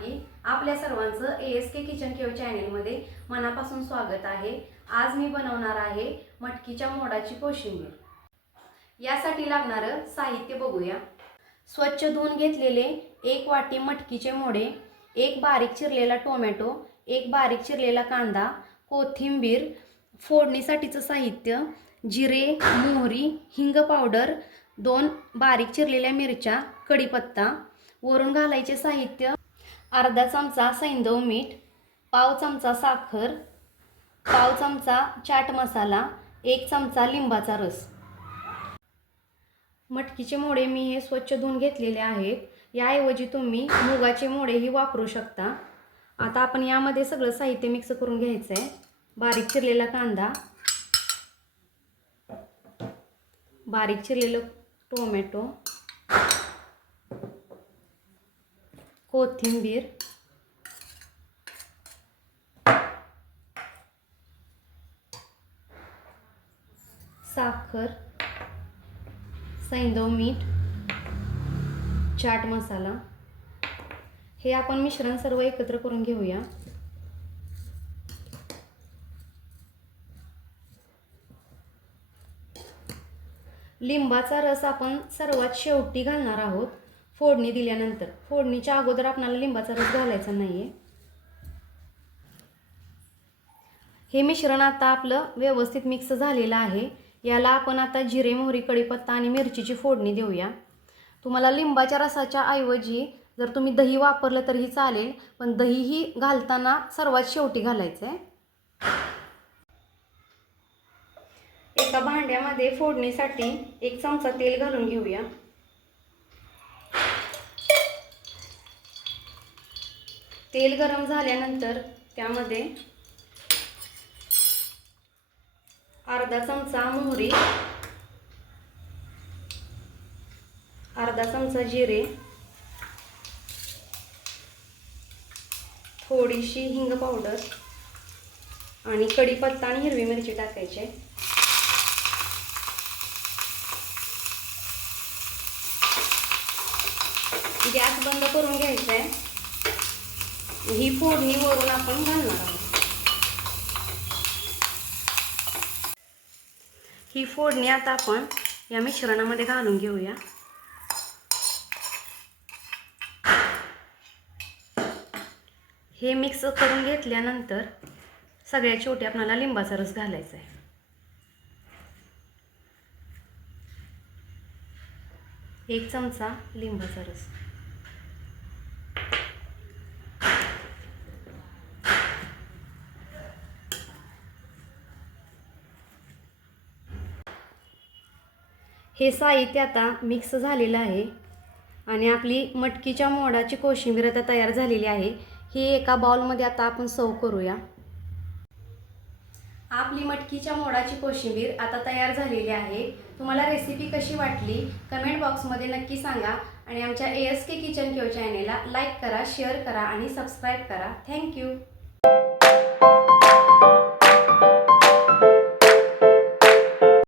शुभांगी, आपल्या सर्वांचं ASK kitchen केव चॅनेलमध्ये मनापासून स्वागत आहे। आज मी बनवणार आहे मटकीच्या मोडाची कोशिंबीर। यासाठी लागणारं साहित्य बघूया। स्वच्छ धुवून घेतलेले 1 वाटी मटकीचे मोडे, 1 बारीक चिरलेला टोमॅटो, 1 बारीक चिरलेला कांदा, कोथिंबीर, फोडणीसाठीचं साहित्य जिरे, मोहरी, हिंग पावडर, 2 बारीक चिरलेल्या मिरच्या, कढीपत्ता, वरून घालायचे साहित्य अर्धा चमचा सैंधव मीठ, पाव चमचा साखर, पाव चमचा चाट मसाला, 1 चमचा लिंबाचा रस। मटकीचे मोडे मी हे स्वच्छ धुवून घेतलेले आहेत। याऐवजी तुम्ही मुगाचे मोडेही वापरू शकता। आता आपण यामध्ये सगळं साहित्य मिक्स करून घ्यायचं आहे। बारीक चिरलेला कांदा, बारीक चिरलेलं टोमॅटो, कोथिंबीर, साखर, सैंधव मीठ, चाट मसाला, हे आपण मिश्रण सर्व एकत्र करून घेऊया। लिंबाचा रस आपण सर्वात शेवटी घालणार आहोत, फोडणी दिल्यानंतर। फोडणीच्या अगोदर आपल्याला लिंबाचा रस घालायचा नाहीये। हे मिश्रण आता आपलं व्यवस्थित मिक्स झालेलं आहे। याला आपण आता जिरे, मोहरी, कढीपत्ता आणि मिरचीची फोडणी देऊया। तुम्हाला लिंबाच्या रसाच्या ऐवजी जर तुम्ही दही वापरलं तरीही चालेल, पण दहीही घालताना सर्वात शेवटी घालायचं आहे। एका भांड्यामध्ये फोडणीसाठी 1 चमचा तेल घालून घेऊया। तेल गरम झाल्यानंतर त्यामध्ये अर्धा चमचा मोहरी, अर्धा चमचा जिरे, थोडीशी हिंग पावडर आणि कढीपत्ता आणि हिरवी मिरची टाकायचे। गॅस बंद करून घ्यायचा आहे। ही फोडणी वरून आपण घालणार आहोत। ही फोडणी आता आपण या मिश्रणामध्ये घालून घेऊया। हे मिक्स करून घेतल्यानंतर सगळ्यात शेवटी आपल्याला लिंबाचा रस घालायचा आहे। एक चमचा लिंबाचा रस, हे साहित्य आता मिक्स झालेलं आहे आणि आपली मटकीच्या मोडाची कोशिंबीर आता तयार झालेली आहे। ही एका बाउलमध्ये आता आपण सर्व करूया। आपली मटकीच्या मोडाची कोशिंबीर आता तयार झालेली आहे। तुम्हाला रेसिपी कशी वाटली कमेंट बॉक्समध्ये नक्की सांगा आणि आमच्या ASK किचन केव चॅनेलला लाईक करा, शेअर करा आणि सबस्क्राईब करा। थँक्यू।